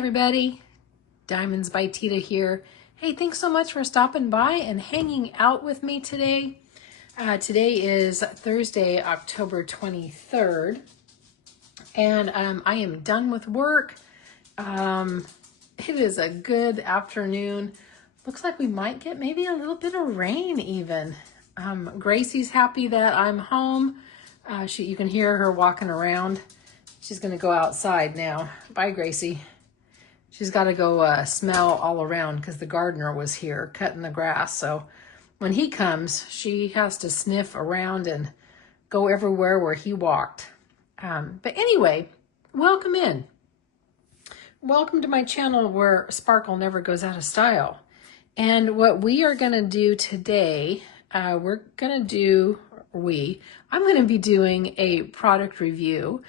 everybody, DiamondsByTeeda here. Hey, thanks so much for stopping by and hanging out with me today. Today is Thursday, October 23rd, and I am done with work. It is a good afternoon. Looks like we might get maybe a little bit of rain even. Gracie's happy that I'm home. You can hear her walking around. She's going to go outside now. Bye, Gracie. She's got to go smell all around because the gardener was here cutting the grass. So when he comes, she has to sniff around and go everywhere where he walked. But anyway, welcome in. Welcome to my channel where sparkle never goes out of style. And what we are going to do today, I'm going to be doing a product review.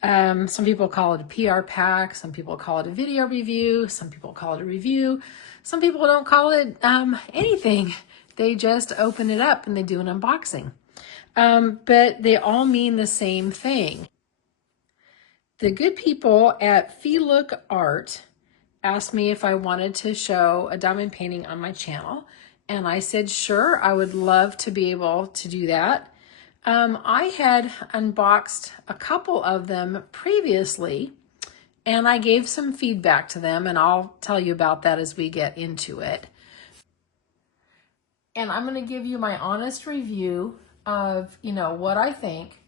Some people call it a PR pack, some people call it a video review, some people call it a review, some people don't call it anything. They just open it up and they do an unboxing. But they all mean the same thing. The good people at Feelook Art asked me if I wanted to show a diamond painting on my channel, and I said sure, I would love to be able to do that. I had unboxed a couple of them previously, and I gave some feedback to them, and I'll tell you about that as we get into it. And I'm going to give you my honest review of, what I think.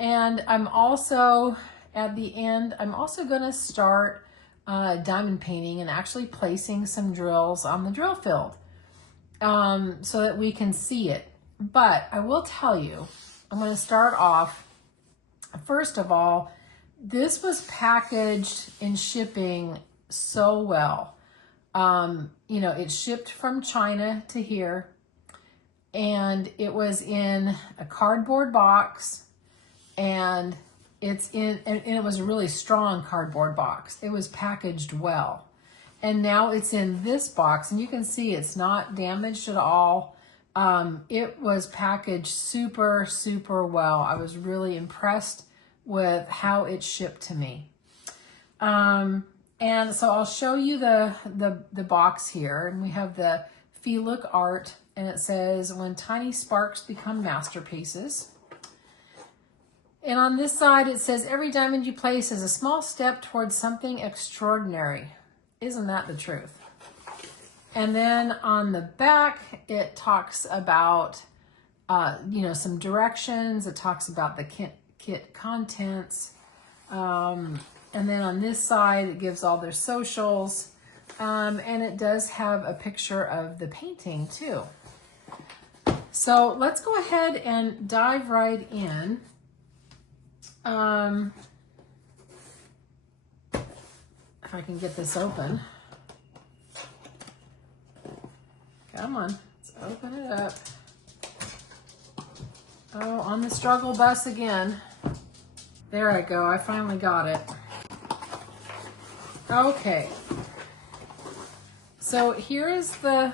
And I'm also, at the end, I'm also going to start diamond painting and actually placing some drills on the drill field so that we can see it. But I will tell you, I'm going to start off, first of all, this was packaged and shipping so well. It shipped from China to here, and it was in a cardboard box, and it was a really strong cardboard box. It was packaged well. And now it's in this box, and you can see it's not damaged at all. It was packaged super, super well. I was really impressed with how it shipped to me. And so I'll show you the box here, and we have the Feelook Art, and it says, "When tiny sparks become masterpieces." And on this side, it says, "Every diamond you place is a small step towards something extraordinary." Isn't that the truth? And then on the back, it talks about, some directions. It talks about the kit contents. And then on this side, it gives all their socials. And it does have a picture of the painting too. So let's go ahead and dive right in. If I can get this open. Come on, let's open it up. Oh, on the struggle bus again. There I go, I finally got it. Okay. So here is the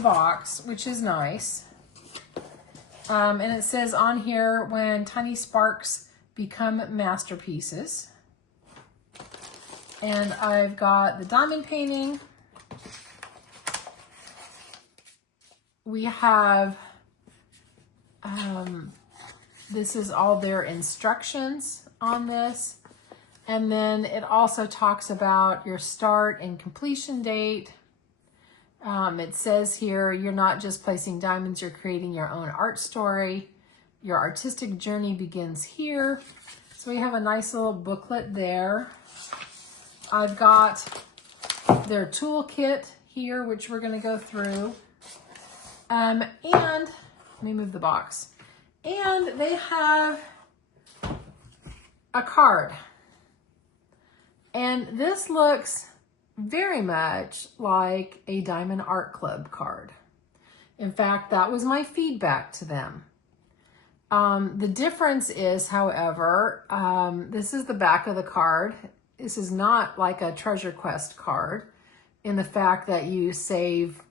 box, which is nice. And it says on here, "When tiny sparks become masterpieces." And I've got the diamond painting. We have, this is all their instructions on this. And then it also talks about your start and completion date. It says here, you're not just placing diamonds, you're creating your own art story. Your artistic journey begins here. So we have a nice little booklet there. I've got their toolkit here, which we're going to go through. And let me move the box. And they have a card. And this looks very much like a Diamond Art Club card. In fact, that was my feedback to them. The difference is, however, this is the back of the card. This is not like a Treasure Quest card in the fact that you save,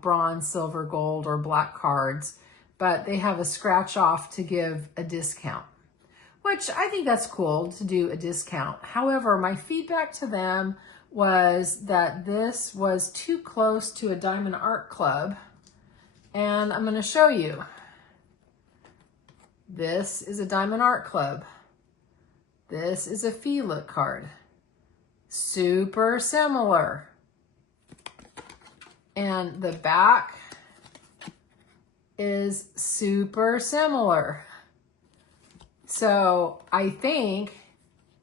bronze, silver, gold, or black cards, but they have a scratch off to give a discount. which I think that's cool to do a discount. However, my feedback to them was that this was too close to a Diamond Art Club. And I'm going to show you. This is a Diamond Art Club. This is a Feelook card. Super similar. And the back is super similar. So I think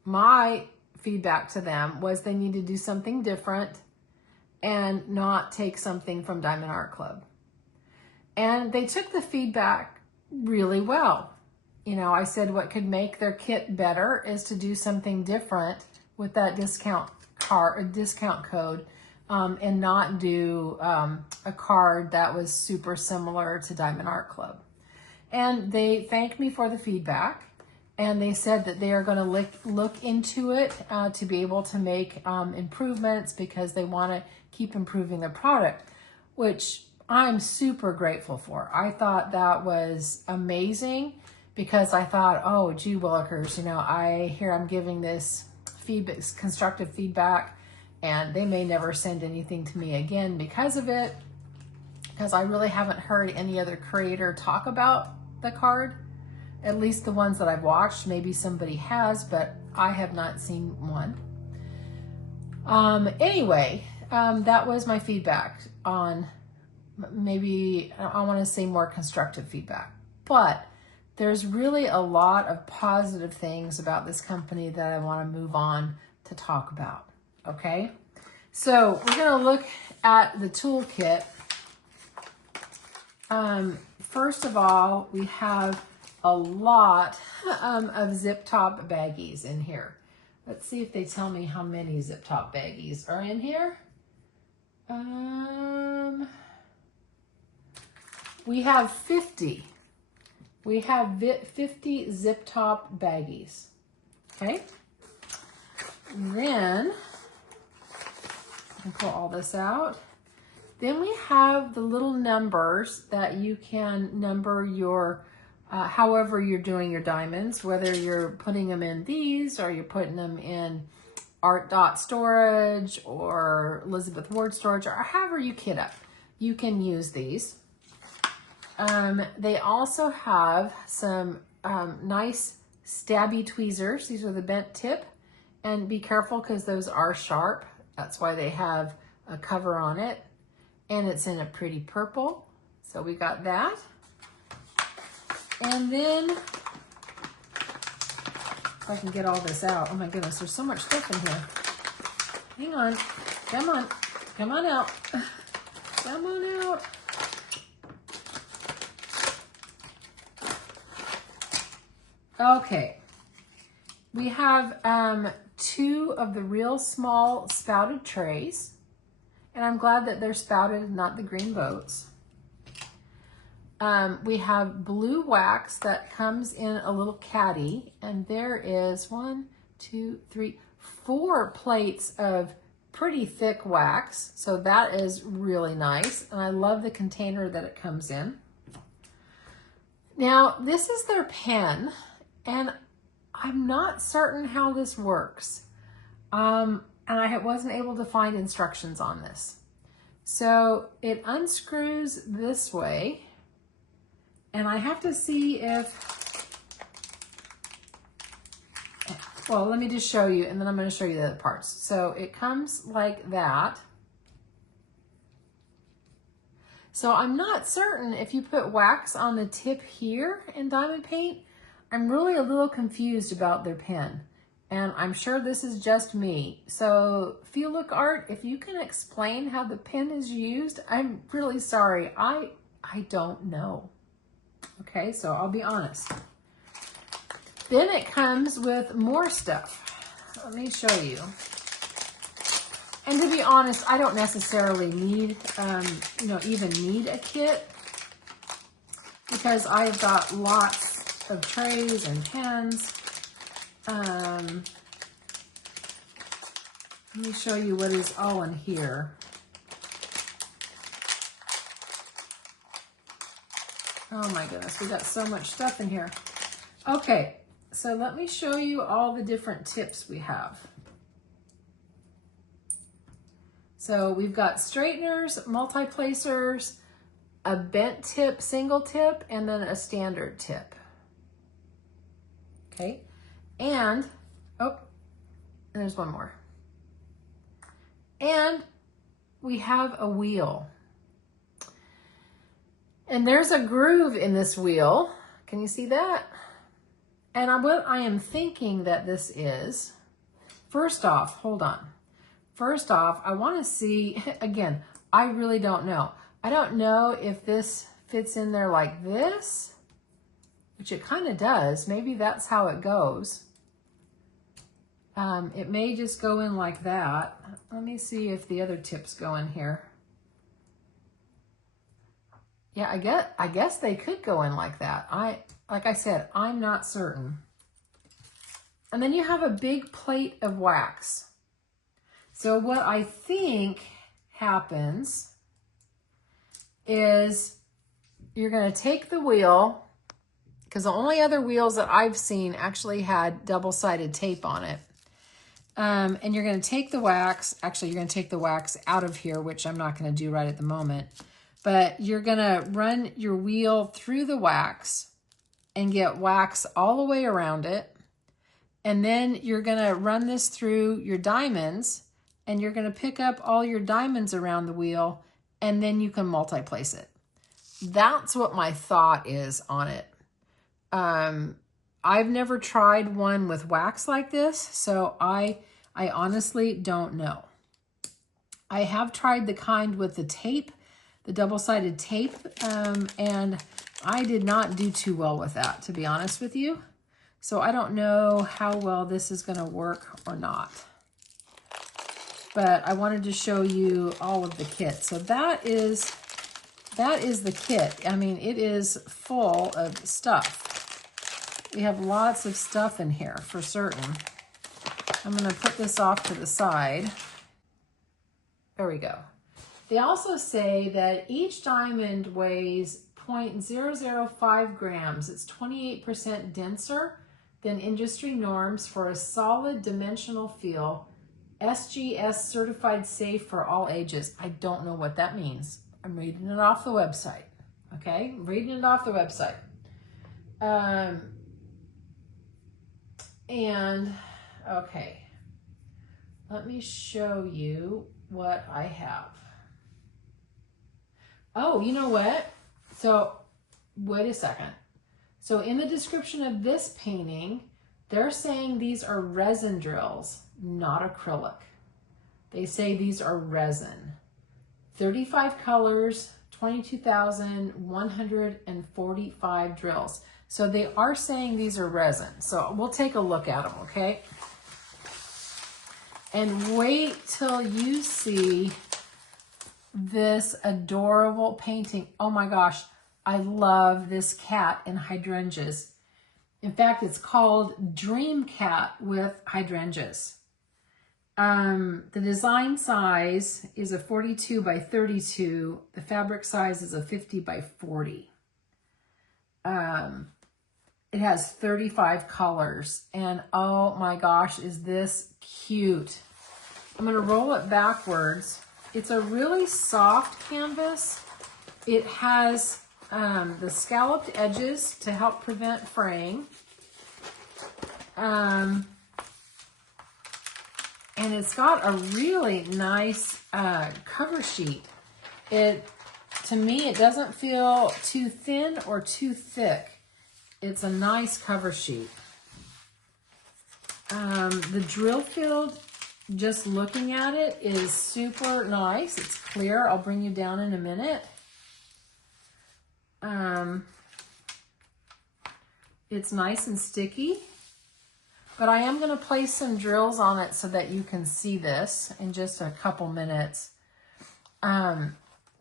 my feedback to them was they need to do something different and not take something from Diamond Art Club. And they took the feedback really well. You know, I said what could make their kit better is to do something different with that discount code, and not do a card that was super similar to Diamond Art Club. And they thanked me for the feedback, and they said that they are going to look into it to be able to make improvements because they want to keep improving their product, which I'm super grateful for. I thought that was amazing because I thought, oh, gee willikers, you know, I'm giving this constructive feedback, and they may never send anything to me again because of it, because I really haven't heard any other creator talk about the card, at least the ones that I've watched. Maybe somebody has, but I have not seen one. Anyway, that was my feedback on, maybe I want to say more constructive feedback, but there's really a lot of positive things about this company that I want to move on to talk about. Okay, so we're going to look at the toolkit. First of all, we have a lot of zip top baggies in here. Let's see if they tell me how many zip top baggies are in here. We have 50. We have 50 zip top baggies. Okay. And then I can pull all this out. Then we have the little numbers that you can number your, however you're doing your diamonds, whether you're putting them in these or you're putting them in ArtDot storage or Elizabeth Ward storage, or however you kit up, you can use these. They also have some nice stabby tweezers. These are the bent tip, and be careful because those are sharp. That's why they have a cover on it, and it's in a pretty purple. So we got that. And then, if I can get all this out. Oh my goodness, there's so much stuff in here. Hang on, come on out. Come on out. Okay, we have 2 of the real small spouted trays, and I'm glad that they're spouted, not the green boats. We have blue wax that comes in a little caddy, and there is 1, 2, 3, 4 plates of pretty thick wax, so that is really nice, and I love the container that it comes in. Now, this is their pen. And I'm not certain how this works. And I wasn't able to find instructions on this. So it unscrews this way. And I have to see if, well, let me just show you, and then I'm going to show you the other parts. So it comes like that. So I'm not certain if you put wax on the tip here in diamond paint. I'm really a little confused about their pen, and I'm sure this is just me. So Feelook Art, if you can explain how the pen is used, I'm really sorry. I don't know. Okay, so I'll be honest. Then it comes with more stuff. Let me show you. And to be honest, I don't necessarily need, even need a kit, because I've got lots of trays and pens. Let me show you what is all in here. Oh my goodness, we got so much stuff in here. Okay, So let me show you all the different tips we have. So we've got straighteners, multi-placers, a bent tip, single tip, and then a standard tip. Okay, and there's one more. And we have a wheel. And there's a groove in this wheel. Can you see that? And what I am thinking that this is, first off, hold on. First off, I want to see, again, I really don't know. I don't know if this fits in there like this, which it kind of does. Maybe that's how it goes. It may just go in like that. Let me see if the other tips go in here. Yeah, I guess they could go in like that. Like I said, I'm not certain. And then you have a big plate of wax. So what I think happens is you're going to take the wheel, because the only other wheels that I've seen actually had double-sided tape on it. And you're going to take the wax. Actually, you're going to take the wax out of here, which I'm not going to do right at the moment. But you're going to run your wheel through the wax and get wax all the way around it. And then you're going to run this through your diamonds, and you're going to pick up all your diamonds around the wheel, and then you can multi-place it. That's what my thought is on it. I've never tried one with wax like this, so I honestly don't know. I have tried the kind with the tape, the double-sided tape, and I did not do too well with that, to be honest with you. So I don't know how well this is going to work or not. But I wanted to show you all of the kit. So that is the kit. I mean, it is full of stuff. We have lots of stuff in here for certain. I'm going to put this off to the side. There we go. They also say that each diamond weighs 0.005 grams. It's 28% denser than industry norms for a solid dimensional feel. SGS certified safe for all ages. I don't know what that means. I'm reading it off the website. Okay, I'm reading it off the website. And okay, let me show you what I have. Oh, you know what? So wait a second. So in the description of this painting, they're saying these are resin drills, not acrylic. They say these are resin. 35 colors, 22,145 drills. So they are saying these are resin. So we'll take a look at them, okay? And wait till you see this adorable painting. Oh my gosh, I love this cat in hydrangeas. In fact, it's called Dream Cat with Hydrangeas. The design size is a 42 by 32. The fabric size is a 50 by 40. It has 35 colors. And oh my gosh, is this cute. I'm going to roll it backwards. It's a really soft canvas. It has the scalloped edges to help prevent fraying. And it's got a really nice cover sheet. To me, it doesn't feel too thin or too thick. It's a nice cover sheet. The drill field, just looking at it, is super nice. It's clear. I'll bring you down in a minute. It's nice and sticky. But I am going to place some drills on it so that you can see this in just a couple minutes.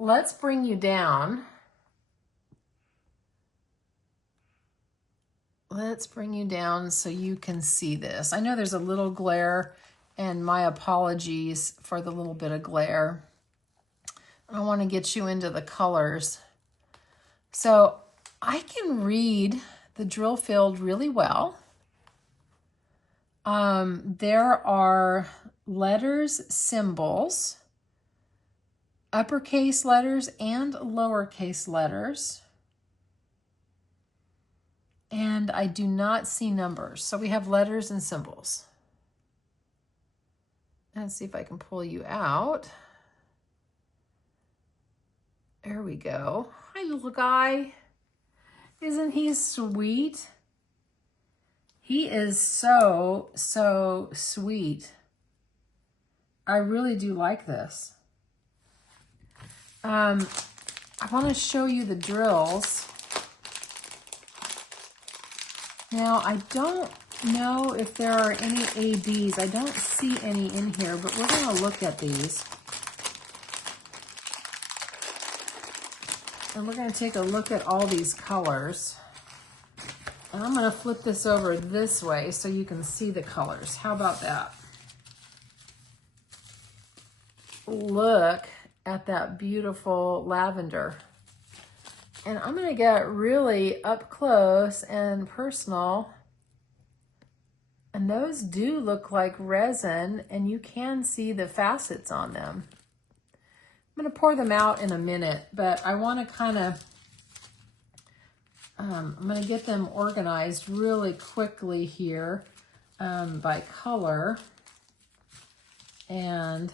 Let's bring you down. Let's bring you down so you can see this. I know there's a little glare, and my apologies for the little bit of glare. I want to get you into the colors. So I can read the drill field really well. There are letters, symbols, uppercase letters and lowercase letters. And I do not see numbers. So we have letters and symbols. Let's see if I can pull you out. There we go. Hi, little guy. Isn't he sweet? He is so, so sweet. I really do like this. I want to show you the drills. Now, I don't know if there are any ABs. I don't see any in here, but we're going to look at these. And we're going to take a look at all these colors. And I'm going to flip this over this way so you can see the colors. How about that? Look at that beautiful lavender. And I'm going to get really up close and personal. And those do look like resin, and you can see the facets on them. I'm going to pour them out in a minute, but I want to kind of, I'm going to get them organized really quickly here by color. And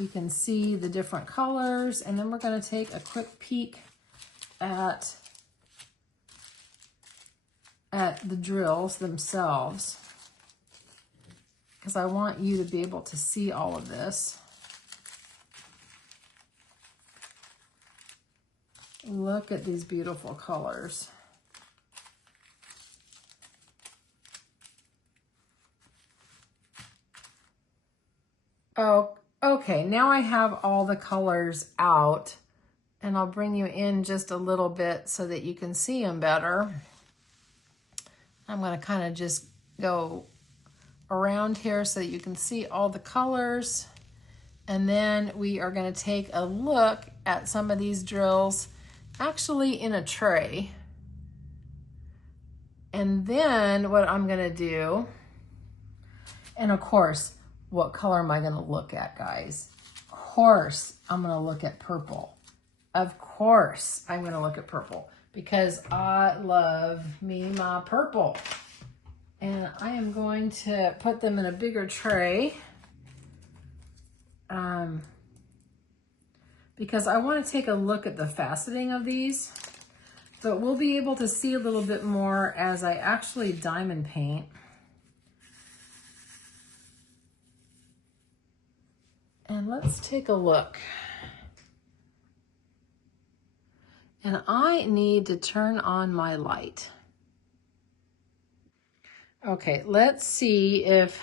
you can see the different colors, and then we're going to take a quick peek at the drills themselves, because I want you to be able to see all of this. Look at these beautiful colors. Oh, okay, now I have all the colors out, and I'll bring you in just a little bit so that you can see them better. I'm going to kind of just go around here so that you can see all the colors. And then we are going to take a look at some of these drills actually in a tray. And then what I'm going to do, and of course, what color am I going to look at, guys? Of course, I'm going to look at purple. Of course, I'm going to look at purple, because I love me my purple. And I am going to put them in a bigger tray because I want to take a look at the faceting of these. But we'll be able to see a little bit more as I actually diamond paint. And let's take a look. And I need to turn on my light. Okay, let's see if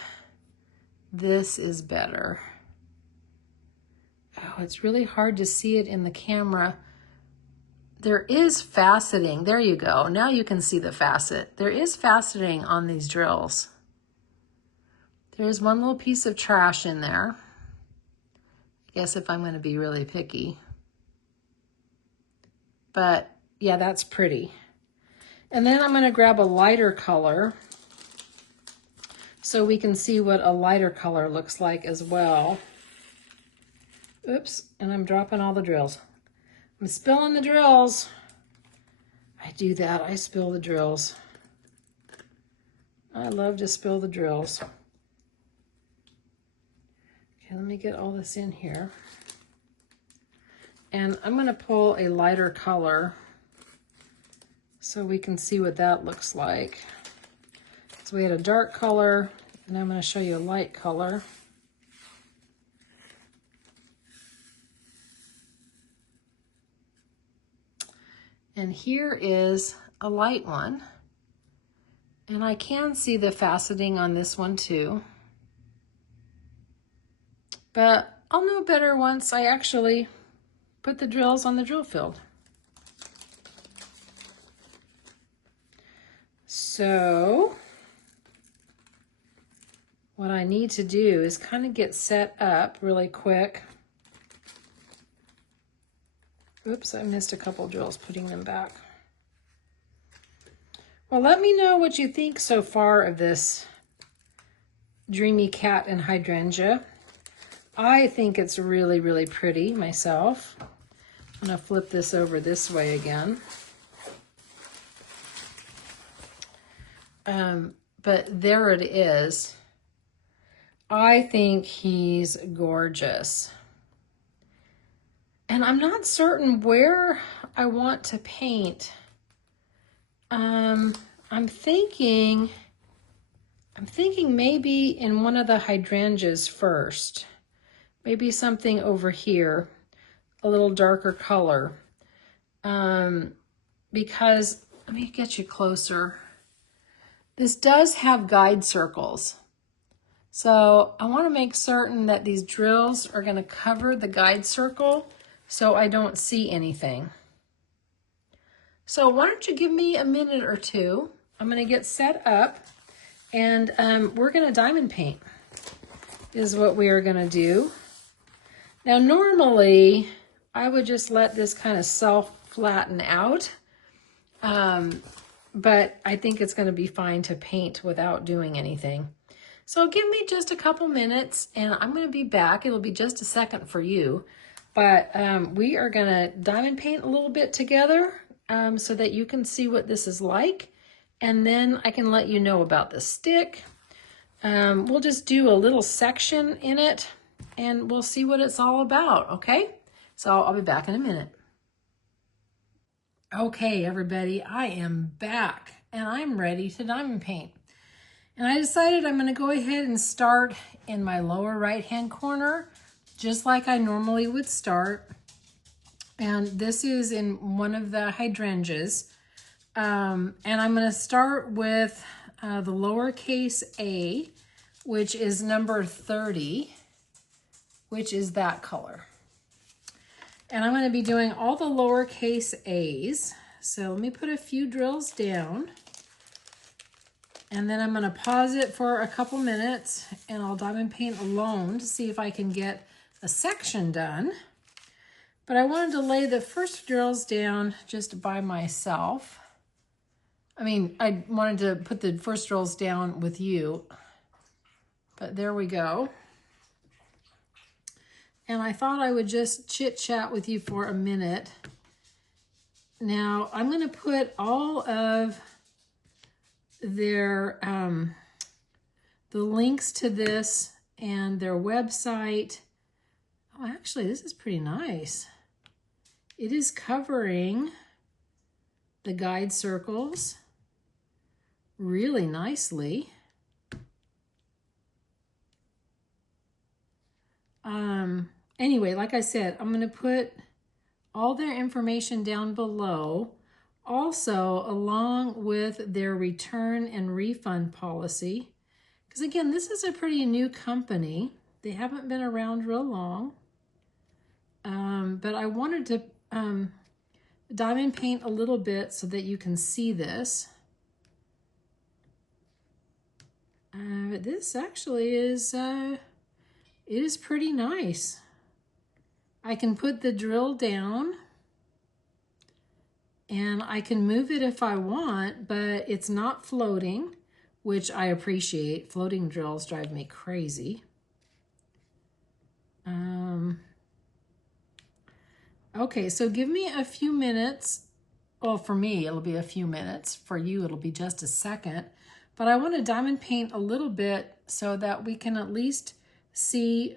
this is better. Oh, it's really hard to see it in the camera. There is faceting. There you go. Now you can see the facet. There is faceting on these drills. There's one little piece of trash in there. I guess if I'm going to be really picky. But yeah, that's pretty. And then I'm going to grab a lighter color so we can see what a lighter color looks like as well. Oops, and I'm dropping all the drills. I'm spilling the drills. I do that, I spill the drills. I love to spill the drills. Okay, let me get all this in here. And I'm going to pull a lighter color so we can see what that looks like. So we had a dark color, and I'm going to show you a light color. And here is a light one. And I can see the faceting on this one too. But I'll know better once I actually put the drills on the drill field. So what I need to do is kind of get set up really quick. Oops, I missed a couple drills putting them back. Well, let me know what you think so far of this Dreamy Cat and Hydrangea. I think it's really, really pretty myself. I'm going to flip this over this way again. But there it is. I think he's gorgeous. And I'm not certain where I want to paint. I'm thinking maybe in one of the hydrangeas first. Maybe something over here, a little darker color. Because, let me get you closer. This does have guide circles. So I want to make certain that these drills are going to cover the guide circle so I don't see anything. So why don't you give me a minute or two? I'm going to get set up and we're going to diamond paint is what we are going to do. Now normally I would just let this kind of self-flatten out. But I think it's going to be fine to paint without doing anything. So give me just a couple minutes and I'm going to be back. It'll be just a second for you. But we are going to diamond paint a little bit together so that you can see what this is like. And then I can let you know about the stick. We'll just do a little section in it and we'll see what it's all about, okay? So I'll be back in a minute. Okay, everybody, I am back and I'm ready to diamond paint. And I decided I'm going to go ahead and start in my lower right-hand corner, just like I normally would start. And this is in one of the hydrangeas. And I'm going to start with the lowercase a, which is number 30, which is that color. And I'm going to be doing all the lowercase a's. So let me put a few drills down. And then I'm going to pause it for a couple minutes and I'll diamond paint alone to see if I can get a section done. But I wanted to lay the first drills down just by myself. I mean, I wanted to put the first drills down with you. But there we go. And I thought I would just chit-chat with you for a minute. Now, I'm going to put all of their, the links to this and their website. Oh, actually, this is pretty nice. It is covering the guide circles really nicely. Anyway, like I said, I'm going to put all their information down below, also along with their return and refund policy. Because again, this is a pretty new company. They haven't been around real long. But I wanted to diamond paint a little bit so that you can see this. This actually is, it is pretty nice. I can put the drill down and I can move it if I want, but it's not floating, which I appreciate. Floating drills drive me crazy. Okay, so give me a few minutes. Well, for me, it'll be a few minutes. For you, it'll be just a second. But I want to diamond paint a little bit so that we can at least see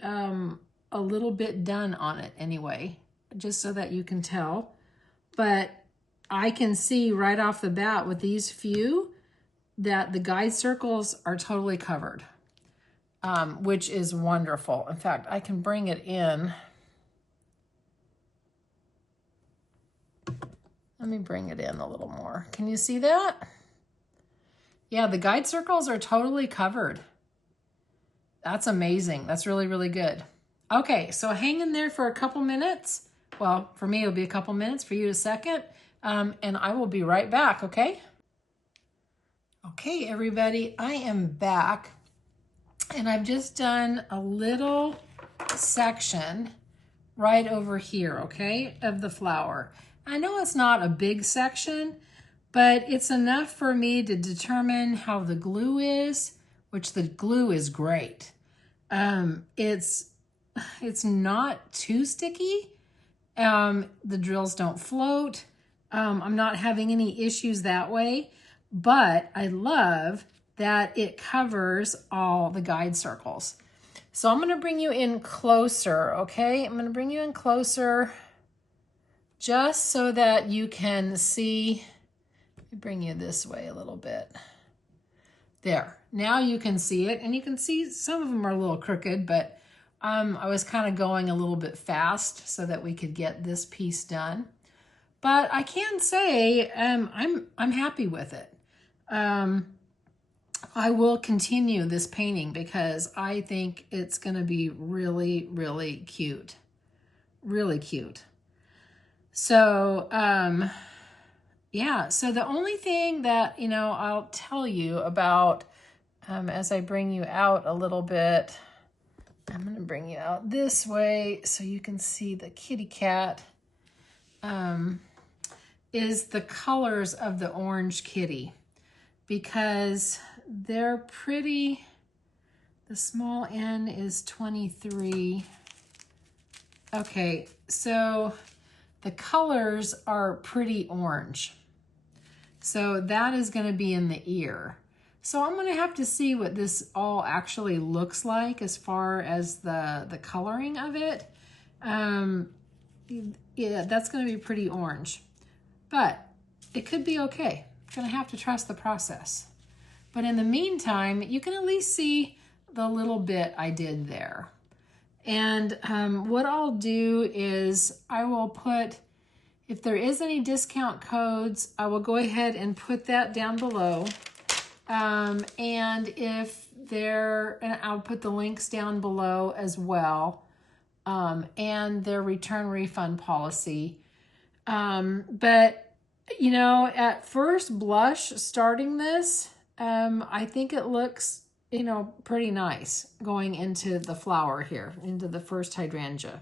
a little bit done on it anyway, just so that you can tell. But I can see right off the bat with these few that the guide circles are totally covered, which is wonderful. In fact, I can bring it in. Let me bring it in a little more. Can you see that? Yeah, the guide circles are totally covered. That's amazing. That's really, really good. Okay, so hang in there for a couple minutes. Well, for me, it'll be a couple minutes, for you a second, and I will be right back, okay? Okay, everybody, I am back, and I've just done a little section right over here, okay, of the flower. I know it's not a big section, but it's enough for me to determine how the glue is, which the glue is great. It's not too sticky. The drills don't float. I'm not having any issues that way, but I love that it covers all the guide circles. So I'm going to bring you in closer, okay? I'm going to bring you in closer just so that you can see. Let me bring you this way a little bit. There. Now you can see it, and you can see some of them are a little crooked, but I was kind of going a little bit fast so that we could get this piece done. But I can say I'm happy with it. I will continue this painting because I think it's going to be really, really cute. Really cute. So, yeah, so the only thing that, you know, I'll tell you about as I bring you out a little bit, I'm going to bring you out this way so you can see the kitty cat, is the colors of the orange kitty, because they're pretty. The small N is 23. Okay, so the colors are pretty orange. So that is going to be in the ear. So I'm going to have to see what this all actually looks like as far as the coloring of it. Yeah, that's going to be pretty orange. But it could be okay. I'm going to have to trust the process. But in the meantime, you can at least see the little bit I did there. And what I'll do is I will put, if there is any discount codes, I will go ahead and put that down below. And if there, and I'll put the links down below as well, and their return refund policy. But, you know, at first blush starting this, I think it looks, you know, pretty nice going into the flower here, into the first hydrangea.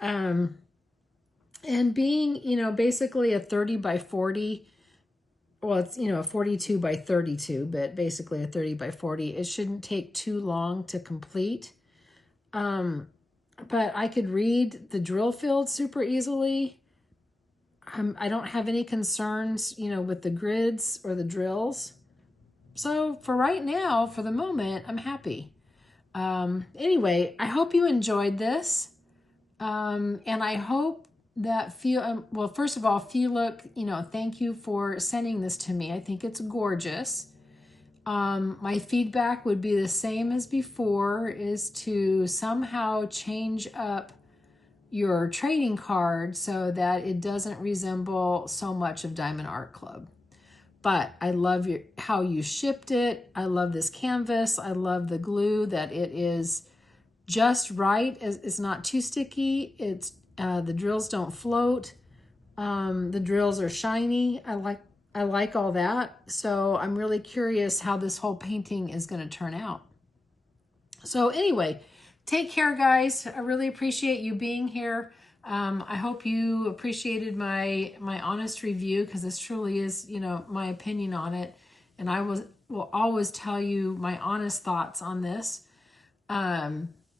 And being, you know, basically a 30 by 40, well, it's, you know, a 42 by 32, but basically a 30 by 40, it shouldn't take too long to complete. But I could read the drill field super easily. I don't have any concerns, you know, with the grids or the drills. So for right now, for the moment, I'm happy. Anyway, I hope you enjoyed this. And I hope that well, first of all, Feelook, you know, thank you for sending this to me. I think it's gorgeous. My feedback would be the same as before, is to somehow change up your trading card so that it doesn't resemble so much of Diamond Art Club. But I love how you shipped it. I love this canvas. I love the glue, that it is just right. It's not too sticky. It's the drills don't float. The drills are shiny. I like all that. So I'm really curious how this whole painting is going to turn out. So anyway, take care, guys. I really appreciate you being here. I hope you appreciated my honest review, because this truly is, you know, my opinion on it. And I will always tell you my honest thoughts on this.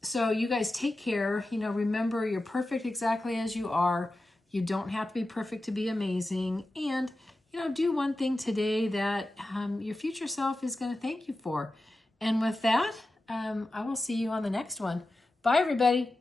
So you guys take care. You know, remember, you're perfect exactly as you are. You don't have to be perfect to be amazing. And, you know, do one thing today that your future self is going to thank you for. And with that, I will see you on the next one. Bye, everybody.